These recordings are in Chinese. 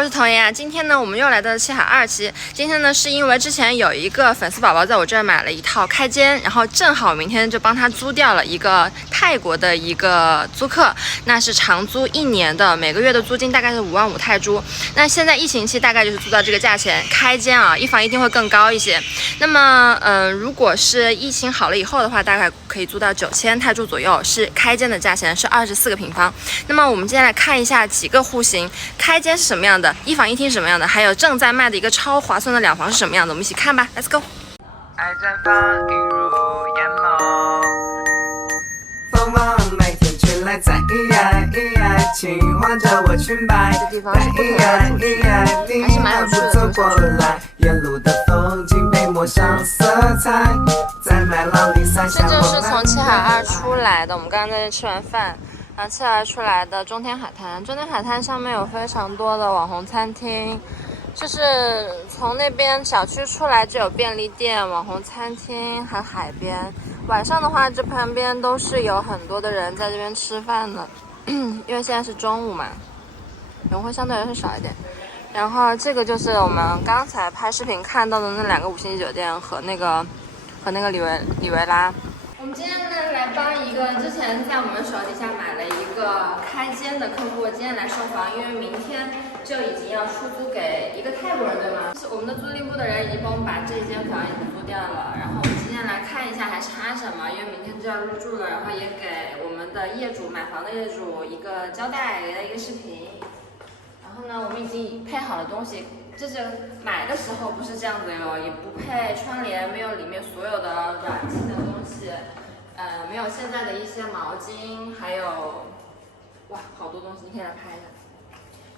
我是童颜。今天呢，我们又来到了七海2期。今天呢，是因为之前有一个粉丝宝宝在我这儿买了一套开间，然后正好明天就帮他租掉了一个泰国的一个租客，那是长租1年的，每个月的租金大概是55000泰铢。那现在疫情期大概就是租到这个价钱，开间啊，一房一厅会更高一些。那么，如果是疫情好了以后的话，大概可以租到9000泰铢左右，是开间的价钱，是24个平方。那么我们今天来看一下几个户型，开间是什么样的，一房一厅是什么样的，还有正在卖的一个超划算的2房是什么样的，我们一起看吧 ，Let's go。爱绽放，映入眼眸。锋芒每天truyền来在请唤着我裙摆，这地方是不同的主题，还是蛮有趣的。走过来，沿路的风景被抹上色彩，在麦浪里洒下这就我们。是从七海2出来的，我们刚刚在这吃完饭，然后七海2出来的中天海滩。中天海滩上面有非常多的网红餐厅，就是从那边小区出来就有便利店、网红餐厅，还有海边。晚上的话，这旁边都是有很多的人在这边吃饭的，因为现在是中午嘛，人会相对来说少一点。然后这个就是我们刚才拍视频看到的那2个5星级酒店和那个里维拉。我们今天呢来帮一个之前在我们手底下买了一个开间的客户，今天来收房，因为明天就已经要出租给一个泰国人，对吗？是我们的租赁部的人已经帮我们把这间房已经租掉了，然后我们今天来看一下还差什么，因为明天就要入住了，然后也给我们的业主买房的业主一个交代，给他一个视频。然后呢，我们已经配好了东西，就是买的时候不是这样子哟，也不配窗帘，没有里面所有的软性的东西，没有现在的一些毛巾，还有，哇，好多东西，你可以来拍一下。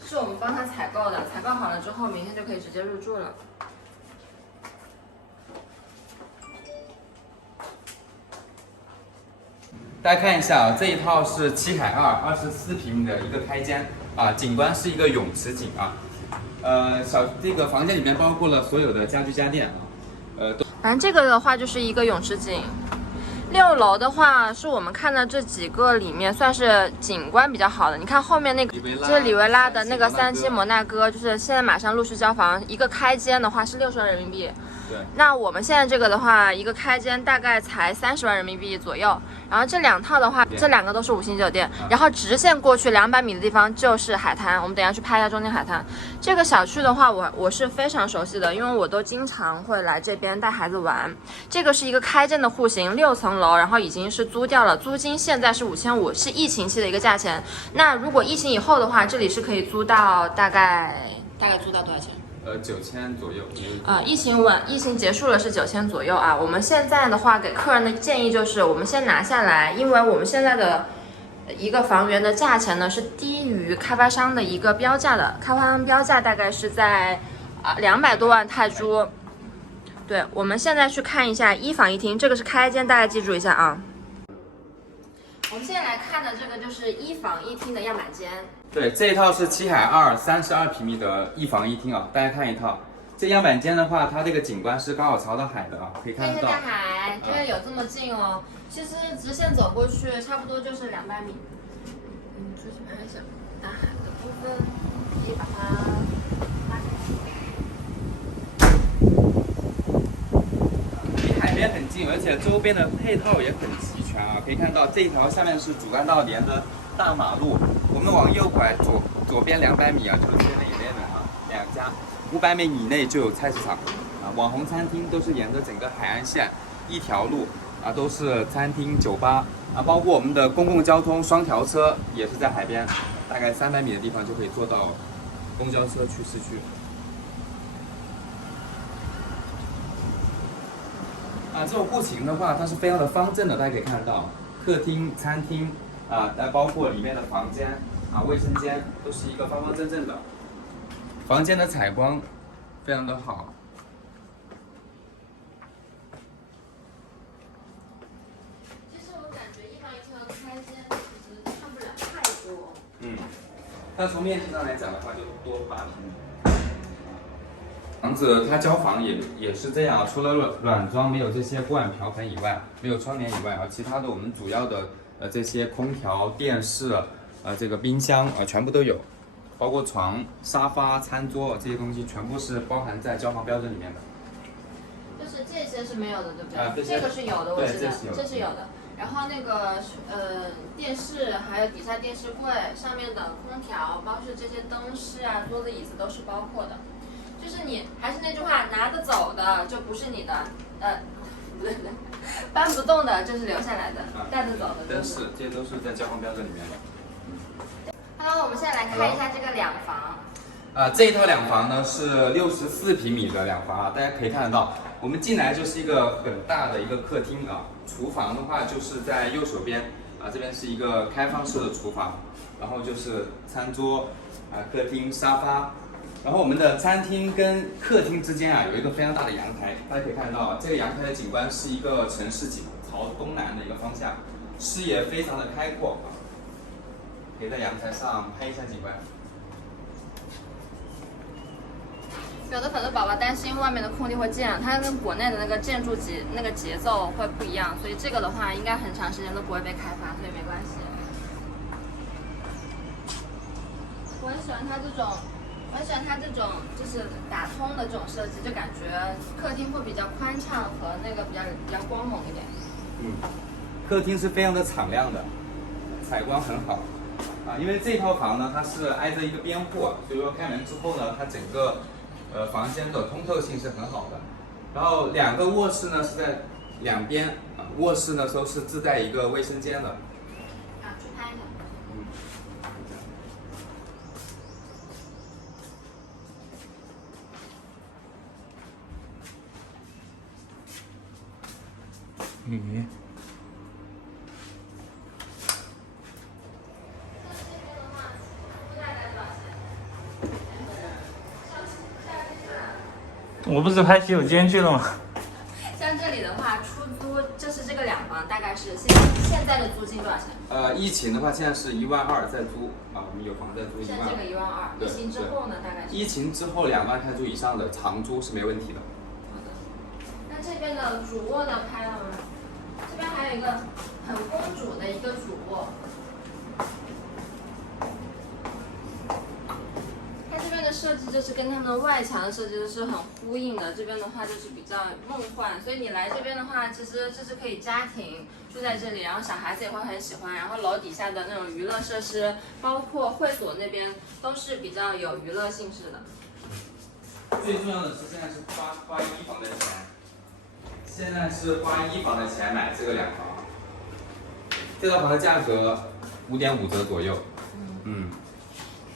是我们帮他采购的，采购好了之后，明天就可以直接入住了。大家看一下啊，这一套是七海224平米的一个开间啊，景观是一个泳池景啊。这个房间里面包括了所有的家居家电啊，反正这个的话就是一个泳池景。6楼的话是我们看的这几个里面算是景观比较好的。你看后面那个就是里维拉的那个3期摩纳哥，就是现在马上陆续交房，一个开间的话是60万人民币。对，那我们现在这个的话，一个开间大概才30万人民币左右。然后这2套的话，这2个都是5星酒店，然后直线过去200米的地方就是海滩。我们等一下去拍一下中间海滩。这个小区的话，我是非常熟悉的，因为我都经常会来这边带孩子玩。这个是一个开间的户型，6层楼，然后已经是租掉了，租金现在是5500，是疫情期的一个价钱。那如果疫情以后的话，这里是可以租到大概租到多少钱？9000左右。疫情结束了是9000左右啊。我们现在的话给客人的建议就是，我们先拿下来，因为我们现在的一个房源的价钱呢是低于开发商的一个标价的，开发商标价大概是在200多万泰铢。对，我们现在去看一下一房一厅，这个是开间，大家记住一下啊。我们现在来看的这个就是一房一厅的样板间。对，这一套是七海32平米的一房一厅啊，大家看一套。这样板间的话，它这个景观是刚好朝到海的啊，可以看得到。大海，这边有这么近哦。其实直线走过去，差不多就是200米。出去拍一下大海的部分，可以把它拉开。离海边很近，而且周边的配套也很齐全啊，可以看到这一条下面是主干道连着大马路，我们往右拐左边200米啊，就是 7-Eleven 啊，2家，500米以内就有菜市场啊，网红餐厅都是沿着整个海岸线一条路啊，都是餐厅、酒吧啊，包括我们的公共交通双条车也是在海边，大概300米的地方就可以坐到公交车去市区。啊，这种户型的话，它是非常的方正的，大家可以看得到，客厅、餐厅啊，包括里面的房间啊、卫生间，都是一个方方正正的。房间的采光非常的好。其实我感觉一房一厅的开间其实看不了太多。但从面积上来讲的话，就多8平米。房子它交房也是这样，除了软装没有这些锅碗瓢盆以外，没有窗帘以外啊，其他的我们主要的这些空调、电视这个冰箱全部都有。包括床、沙发、餐桌这些东西，全部是包含在交房标准里面的。就是这些是没有的，对不对？啊，这个是有的，我记得，这是有的。然后那个电视，还有底下电视柜上面的空调，包括这些灯饰啊、桌子、椅子都是包括的。就是你还是那句话，拿得走的就不是你的，不对，搬不动的就是留下来的，带得走的灯饰这些都是在交房标准里面的。Hello， 我们现在来看一下这个两房。这一套两房呢是64平米的两房啊，大家可以看得到，我们进来就是一个很大的一个客厅啊，厨房的话就是在右手边啊，这边是一个开放式的厨房，然后就是餐桌啊、客厅、沙发，然后我们的餐厅跟客厅之间啊有一个非常大的阳台，大家可以看到啊，这个阳台的景观是一个城市景，朝东南的一个方向，视野非常的开阔啊，可以在阳台上拍一下景观。有的粉丝宝宝担心外面的空地会这样，它跟国内的那个建筑节奏会不一样，所以这个的话应该很长时间都不会被开发，所以没关系。我很喜欢它这种就是打通的这种设计，就感觉客厅会比较宽敞和那个比较光猛一点。客厅是非常的敞亮的，采光很好啊，因为这套房呢它是挨着一个边户，所以说开门之后呢，它整个房间的通透性是很好的。然后两个卧室呢是在两边啊，卧室呢都是自带一个卫生间的。去拍一下。我不是拍洗手间去了吗？像这里的话，出租就是这个两房，大概是现在的租金多少钱？疫情的话现在是12000在租啊，我们有房在租12000。像这个12000，疫情之后呢，大概是？疫情之后2万泰铢以上的长租是没问题的。好的。那这边的主卧呢，拍了吗？这边还有一个很公主的一个主卧。它这边的设计就是跟他们的外墙的设计是很呼应的，这边的话就是比较梦幻，所以你来这边的话，其实这是可以家庭住在这里，然后小孩子也会很喜欢，然后楼底下的那种娱乐设施，包括会所那边都是比较有娱乐性质的。最重要的是现在是花一房的钱，现在是花一房的钱买这个两房，这套房的价格5.5折左右。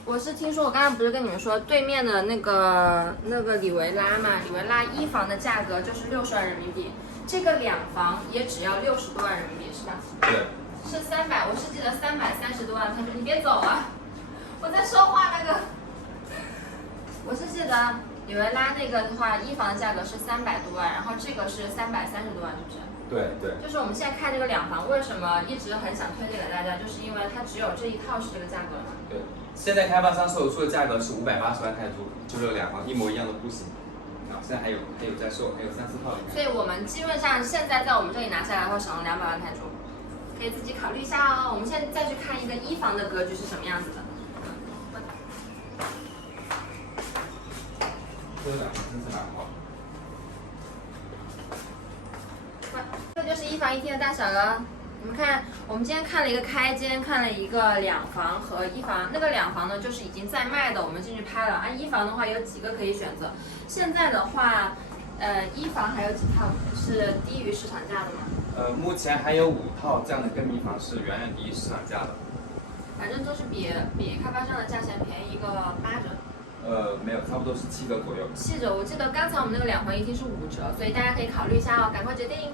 我是听说，我刚刚不是跟你们说，对面的那个里维拉嘛，里维拉一房的价格就是60万人民币，这个两房也只要60多万人民币，是吧？对。是300，我是记得330多万。他说你别走啊，我在说话那个。我是记得里维拉那个的话，一房的价格是300多万，然后这个是330多万，是不是？对对。就是我们现在看这个两房，为什么一直很想推荐给大家，就是因为它只有这一套是这个价格嘛。对。现在开发商售出的价格是580万泰铢，就是两房一模一样的户型。啊，现在还有在售，还有3、4套里面。所以我们基本上现在在我们这里拿下来会省了200万泰铢，可以自己考虑一下哦。我们现在再去看一个一房的格局是什么样子的。这两房真是蛮好。这就是一房一厅的大小了。你们看，我们今天看了一个开间，看了一个两房和一房。那个两房呢，就是已经在卖的，我们进去拍了。一房的话有几个可以选择。现在的话，一房还有几套是低于市场价的吗？目前还有5套这样的更名房是远远低于市场价的。反正都是比开发商的价钱便宜一个8折。没有，差不多是7折左右。7折，我记得刚才我们那个两房一厅是5折，所以大家可以考虑一下哦，赶快决定。